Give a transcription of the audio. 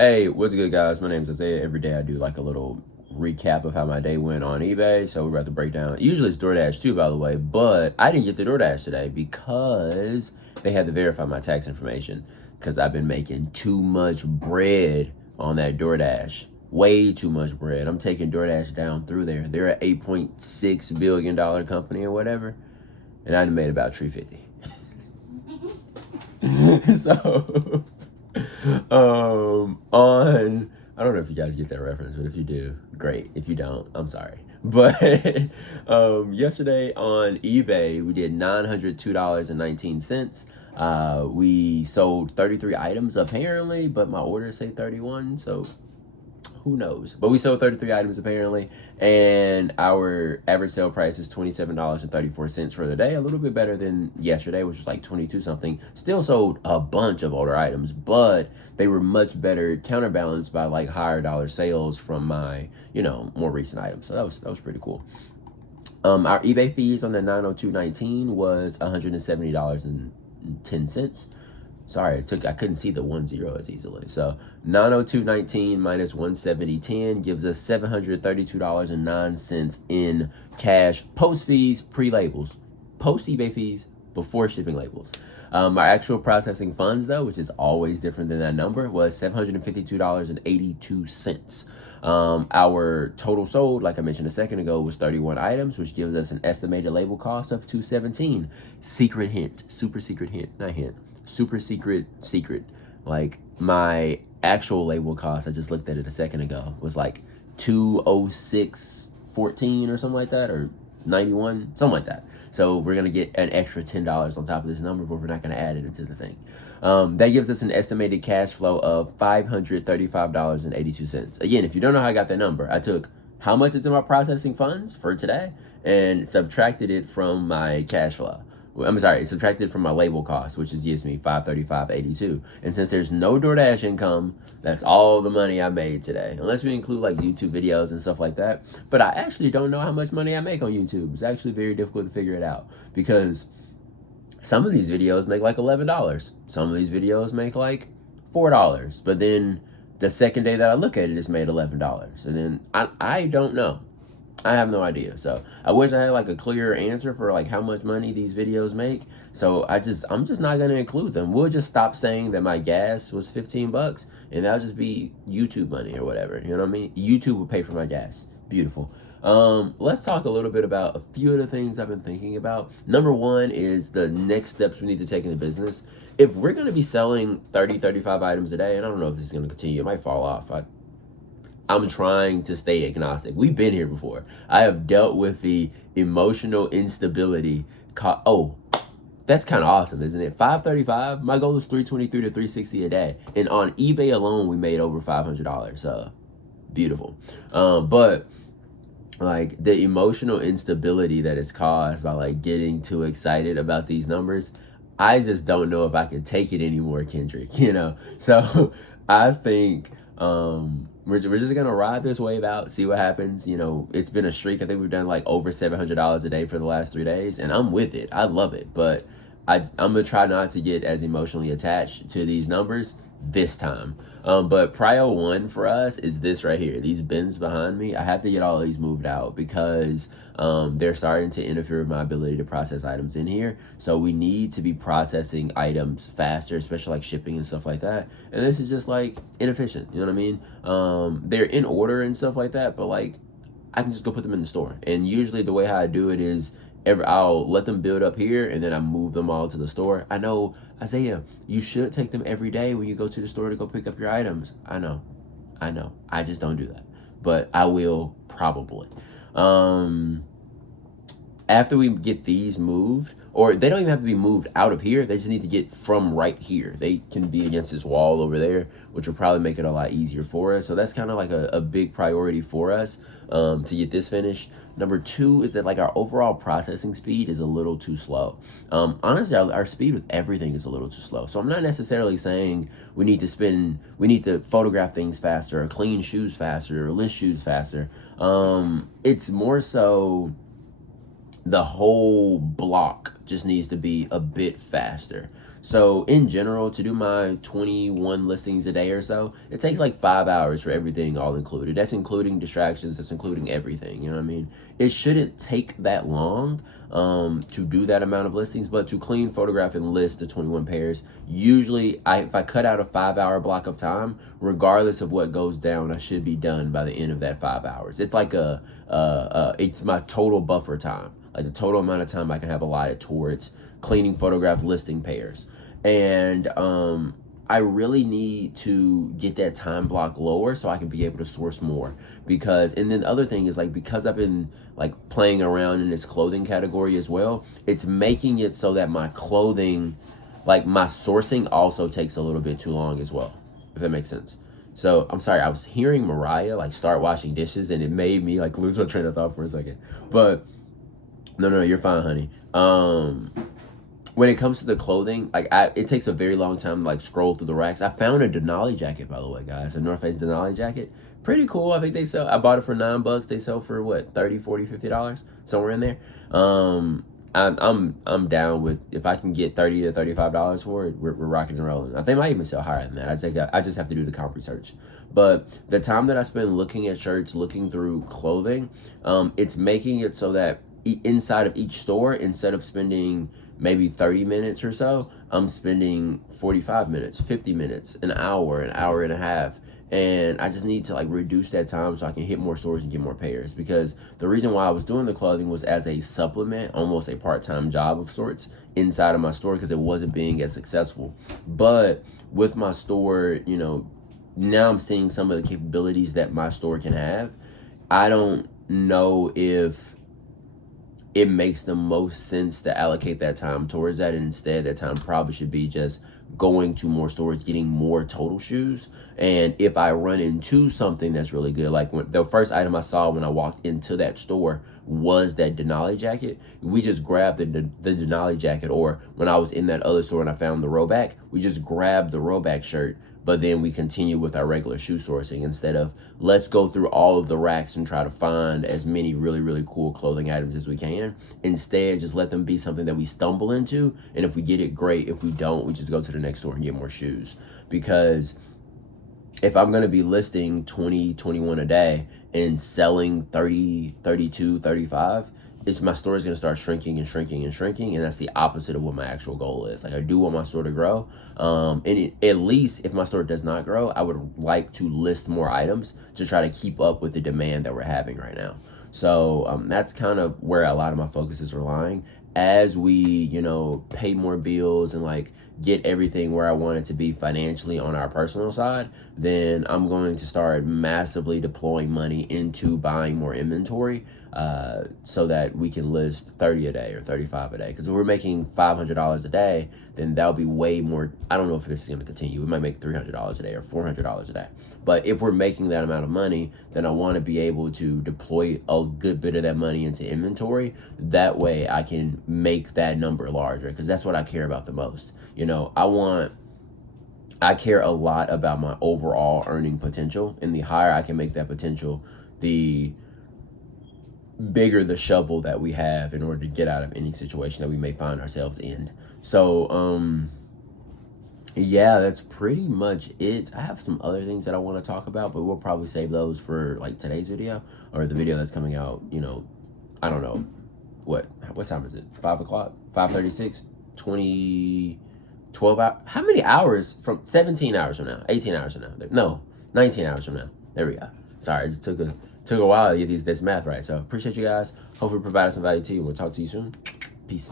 Hey, what's good, guys? My name is Isaiah. Every day I do like a little recap of how my day went on eBay. So we're about to break down. Usually it's DoorDash too, by the way, but I didn't get the DoorDash today because they had to verify my tax information because I've been making too much bread on that DoorDash. Way too much bread. I'm taking DoorDash down through there. They're an $8.6 billion company or whatever, and I made about 350. So on I don't know if you guys get that reference, but if you do, great. If you don't, I'm sorry. But yesterday on eBay, we did $902.19. We sold 33 items apparently, but my orders say 31, so who knows? But we sold 33 items apparently, and our average sale price is $27.34 for the day. A little bit better than yesterday, which was like 22 something. Still sold a bunch of older items, but they were much better counterbalanced by like higher dollar sales from my, more recent items. So that was pretty cool. Our eBay fees on the 902.19 was $170.10. Sorry, I couldn't see the 10 as easily. So 902.19 minus 170.10 gives us $732.09 in cash post fees, pre-labels, post eBay fees, before shipping labels. Our actual processing funds, though, which is always different than that number, was $752.82. Our total sold, like I mentioned a second ago, was 31 items, which gives us an estimated label cost of $217. Secret hint, super secret hint, not hint. Super secret. Like my actual label cost, I just looked at it a second ago, was like 206.14 or something like that, or 91, something like that. So we're gonna get an extra $10 on top of this number, but we're not gonna add it into the thing. That gives us an estimated cash flow of $535.82. Again, if you don't know how I got that number, I took how much is in my processing funds for today and subtracted it from my cash flow. I'm sorry, subtracted from my label cost, which gives me $535.82. And since there's no DoorDash income, that's all the money I made today. Unless we include like YouTube videos and stuff like that. But I actually don't know how much money I make on YouTube. It's actually very difficult to figure it out because some of these videos make like $11. Some of these videos make like $4. But then the second day that I look at it, it's made $11. And then I don't know. I have no idea. So I wish I had like a clearer answer for like how much money these videos make. So I'm just not gonna include them. We'll just stop saying that my gas was $15 and that'll just be YouTube money or whatever. You know what I mean? YouTube will pay for my gas. Beautiful. Let's talk a little bit about a few of the things I've been thinking about. Number one is the next steps we need to take in the business. If we're gonna be selling 35 items a day, and I don't know if this is gonna continue, it might fall off. I'm trying to stay agnostic. We've been here before. I have dealt with the emotional instability. Oh, that's kind of awesome, isn't it? 535. My goal is 323 to 360 a day. And on eBay alone, we made over $500. So beautiful. But like the emotional instability that is caused by like getting too excited about these numbers, I just don't know if I can take it anymore, Kendrick, So I think we're just gonna ride this wave out, see what happens. It's been a streak. I think we've done like over $700 a day for the last 3 days, and I'm with it. I love it, but I'm gonna try not to get as emotionally attached to these numbers this time. But prio one for us is this right here. These bins behind me, I have to get all of these moved out because they're starting to interfere with my ability to process items in here. So we need to be processing items faster, especially like shipping and stuff like that. And this is just like inefficient, you know what I mean? They're in order and stuff like that, but like I can just go put them in the store. And usually the way how I do it is I'll let them build up here and then I move them all to the store. I know, Isaiah, you should take them every day when you go to the store to go pick up your items. I know. I just don't do that. But I will probably. After we get these moved, or they don't even have to be moved out of here, they just need to get from right here. They can be against this wall over there, which will probably make it a lot easier for us. So that's kind of like a big priority for us to get this finished. Number two is that like our overall processing speed is a little too slow. Honestly, our speed with everything is a little too slow. So I'm not necessarily saying we need to photograph things faster, or clean shoes faster, or list shoes faster. It's more so the whole block just needs to be a bit faster. So in general, to do my 21 listings a day or so, it takes like 5 hours for everything all included. That's including distractions, that's including everything, you know what I mean? It shouldn't take that long to do that amount of listings, but to clean, photograph, and list the 21 pairs, usually if I cut out a 5 hour block of time, regardless of what goes down, I should be done by the end of that 5 hours. It's like it's my total buffer time, like the total amount of time I can have allotted towards cleaning, photograph, listing pairs. And I really need to get that time block lower so I can be able to source more. Because, and then the other thing is, like, because I've been like playing around in this clothing category as well, it's making it so that my clothing, like my sourcing also takes a little bit too long as well, if that makes sense. So I'm sorry, I was hearing Mariah like start washing dishes and it made me like lose my train of thought for a second. But no, you're fine, honey. When it comes to the clothing, like it takes a very long time to like scroll through the racks. I found a Denali jacket, by the way, guys, a North Face Denali jacket. Pretty cool. I think I bought it for $9. They sell for what, 30, 40, $50, somewhere in there. I'm down with, if I can get $30 to $35 for it, we're rocking and rolling. I think I might even sell higher than that. I just have to do the comp research. But the time that I spend looking at shirts, looking through clothing, it's making it so that inside of each store, instead of spending maybe 30 minutes or so, I'm spending 45 minutes, 50 minutes, an hour and a half. And I just need to like reduce that time so I can hit more stores and get more pairs. Because the reason why I was doing the clothing was as a supplement, almost a part-time job of sorts inside of my store, because it wasn't being as successful. But with my store, you know, now I'm seeing some of the capabilities that my store can have. I don't know if it makes the most sense to allocate that time towards that, and instead that time probably should be just going to more stores, getting more total shoes. And if I run into something that's really good, like when the first item I saw when I walked into that store was that Denali jacket, we just grabbed the Denali jacket. Or when I was in that other store and I found the Roback, we just grabbed the Roback shirt. But then we continue with our regular shoe sourcing instead of let's go through all of the racks and try to find as many really, really cool clothing items as we can. Instead, just let them be something that we stumble into. And if we get it, great. If we don't, we just go to the next store and get more shoes. Because if I'm going to be listing 20, 21 a day and selling 30, 32, 35, my store is going to start shrinking and shrinking and shrinking, and that's the opposite of what my actual goal is. Like, I do want my store to grow, at least if my store does not grow, I would like to list more items to try to keep up with the demand that we're having right now. So that's kind of where a lot of my focus is relying. As we, you know, pay more bills and like get everything where I want it to be financially on our personal side, then I'm going to start massively deploying money into buying more inventory, so that we can list 30 a day or 35 a day. Because if we're making $500 a day, then that'll be way more. I don't know if this is going to continue. We might make $300 a day or $400 a day. But if we're making that amount of money, then I want to be able to deploy a good bit of that money into inventory. That way I can make that number larger, because that's what I care about the most. You know, I care a lot about my overall earning potential, and the higher I can make that potential, the bigger the shovel that we have in order to get out of any situation that we may find ourselves in. So, yeah, that's pretty much it. I have some other things that I want to talk about, but we'll probably save those for like today's video, or the video that's coming out, you know, I don't know, what time is it? 5 o'clock, 5:36, 12 hours. How many hours from 17 hours from now, 18 hours from now? No, 19 hours from now. There we go. Sorry, it just took a while to get this math right. So appreciate you guys. Hopefully provided some value to you. We'll talk to you soon. Peace.